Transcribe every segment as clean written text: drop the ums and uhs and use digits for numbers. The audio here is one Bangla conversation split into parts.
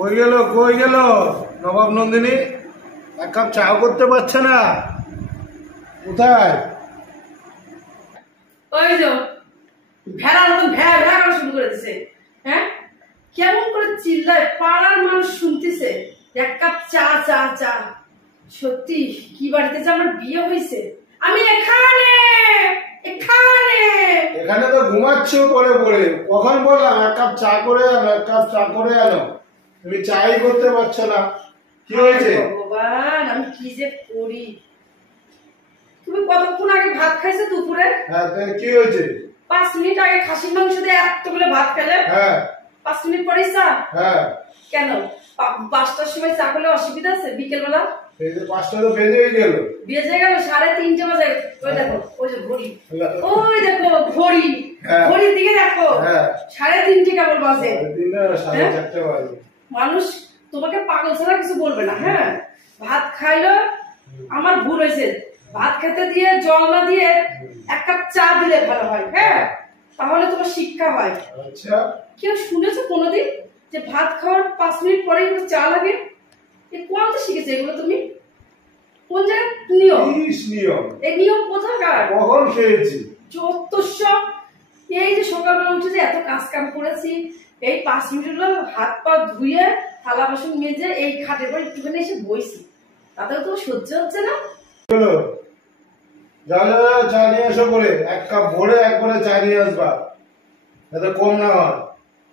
কই গেল নবাব নন্দিনী? এক কাপ চাও করতে পারছে না? কোথায়? ওই যে ভেড়ার মতো ভ্যা ভ্যা করা শুরু করে দিছে। হ্যাঁ, কেমন করে চিল্লায়, পাড়ার মানুষ শুনতেছে এক কাপ চা চা চা। সত্যি কি বাড়িতে যে আমার বিয়ে হয়েছে? আমি এখানে এখানে এখানে তো ঘুমাচ্ছ পড়ে পড়ে। কখন বললাম এক কাপ চা করে আনো, এক কাপ চা করে আনো? তুমি চাই করতে পারছো না, কি হয়েছে? ভগবান, আমি কি যে করি। তুমি কতক্ষণ আগে ভাত খাইছো দুপুরে? হ্যাঁ, কি হয়েছে? 5 মিনিট আগে খাসির মাংস দিয়ে এতগুলো ভাত খেলে। হ্যাঁ 5 মিনিট পরেই চা? হ্যাঁ। কেন 5টার সময় চা করলে অসুবিধা আছে? বিকেল বেলা এই যে 5টা তো বেজে গেল। বেজে গেল 3:30 বাজে। ওই দেখো, ওই যে ঘড়ি, ওই দেখো ঘড়ি, ঘড়ির দিকে দেখো। 3:30 কেবল বাজে। 4:30 বাজে। মানুষ তোমাকে পাগল ছাড়া কিছু বলবে না। হ্যাঁ, ভাত খাইলো, আমার ভুল হয়েছে। ভাত খেতে দিয়ে জল না দিয়ে এক কাপ চা দিলে ভালো হয়। হ্যাঁ, তাহলে তোমার শিক্ষা হয়। আচ্ছা, কেউ শুনেছো কোনোদিন যে ভাত খাওয়ার 5 মিনিট পরেই চা লাগে? কোনটা শিখেছে এগুলো তুমি? কোন জায়গায় নিয়ম? এই নিয়ম কোথাকার? কখন খেয়েছি? যতসব। এই যে সকালবেলা উঠে যে এত কাজ কাম করেছি, এই 5 মিনিট হলো হাত পা ধুয়ে থালা বাসন মেজে এই খাটের পর একটুখানি এসে বইছি, তাতেও তো সহ্য হচ্ছে না। চা নিয়ে এসো করে, এক কাপ ভরে একবারে চা নিয়ে আসবা, যাতে কম না হয়।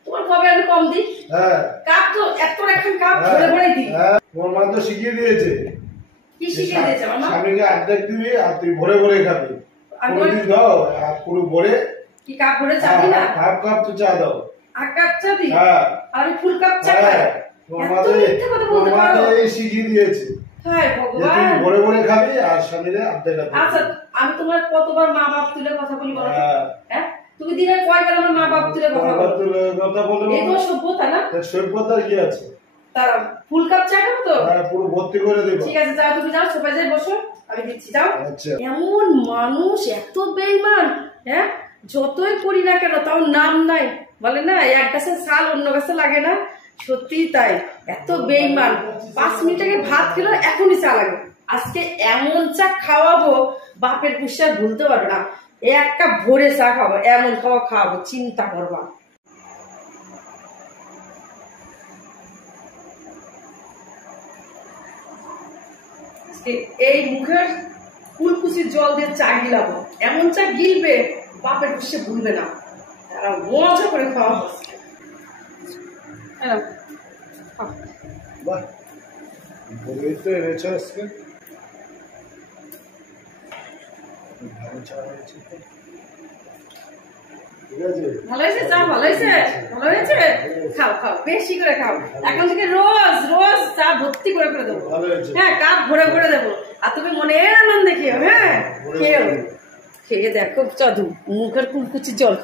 তোমার কবে আমি কম দিই? হ্যাঁ, কাপ তো এত এখন কাপ ভরে ভরে দিই। তোমার মা তো শিখিয়ে দিয়েছে। কি শিখিয়ে দিয়েছে মামা? স্বামীকে অর্ধেক দিবি আর তুই ভরে ভরে খাবি। কোনদিন দাও আর পুরো ভরে। কি কাপ ভরে চা দিই না? হাফ কাপ তো চা দাও। এক কাপ চা দিই? হ্যাঁ। আর আমি ফুল কাপ চা খাই? তোমার মা তো শিখিয়ে দিয়েছে। হায় ভগবান, তুই ভরে ভরে খাবি আর স্বামীরে অর্ধেক। আচ্ছা, আমি তোমার কতবার মা বাপ তুলে কথা বলি বলো? হ্যাঁ, তুমি দিনে কয়বার আমার মা বাপ তুলে কথা বলো? এই তো সভ্যতা না? সভ্যতার কি আছে? তারা ফুল কাপ চা খাবো তো? হ্যাঁ, পুরো ভর্তি করে দেব। ঠিক আছে, যাও, তুমি যাও, সোফায় যাই বসো, আমি দিচ্ছি, যাও। আচ্ছা। এমন মানুষ এত বেঈমান। হ্যাঁ, যতই করি না কেন তাও নাম নাই। বলে না এক গাছের ছাল অন্য গাছে লাগে না, সত্যি তাই। এত বেঈমান। 5 মিনিট আগে ভাত খেলো, এখনই চা লাগে। আজকে এমন চা খাওয়াবো, বাপের পুষায় ভুলতে পারবে না। এক কাপ ভরে চা খাবো, এমন খাওয়াবো, চিন্তা করবা। এই মুখের কুলকুচির জল দিয়ে চা গিলাবো, এমন চা গিলবে বাপের পুষে ভুলবে না। তারা মজা করে খাওয়া হচ্ছে। বাহ, বলেই তো এনেছো আজকে। ভালো চা হয়েছে। ঠিক আছে, ভালো হয়েছে চা? ভালো হয়েছে, ভালো হয়েছে। খাও খাও, বেশি করে খাও। এখন থেকে রোজ রোজ চা ভর্তি করে করে দেবো। হ্যাঁ, কাপ ভরে ভরে দেবো। আর তুমি মনের আনন্দে খেও। হ্যাঁ, খেয়ে দেখো, চদু মুখের কুলকুচির জল